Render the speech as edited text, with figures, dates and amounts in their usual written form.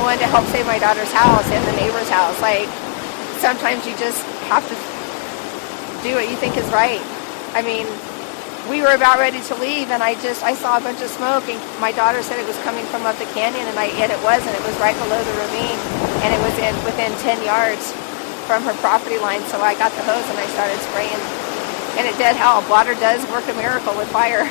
the one to help save my daughter's house and the neighbor's house. Like, sometimes you just have to do what you think is right. I mean, we were about ready to leave, and I saw a bunch of smoke, and my daughter said it was coming from up the canyon, and it wasn't. It was right below the ravine, and it was within 10 yards from her property line. So I got the hose and I started spraying, and it did help. Water does work a miracle with fire.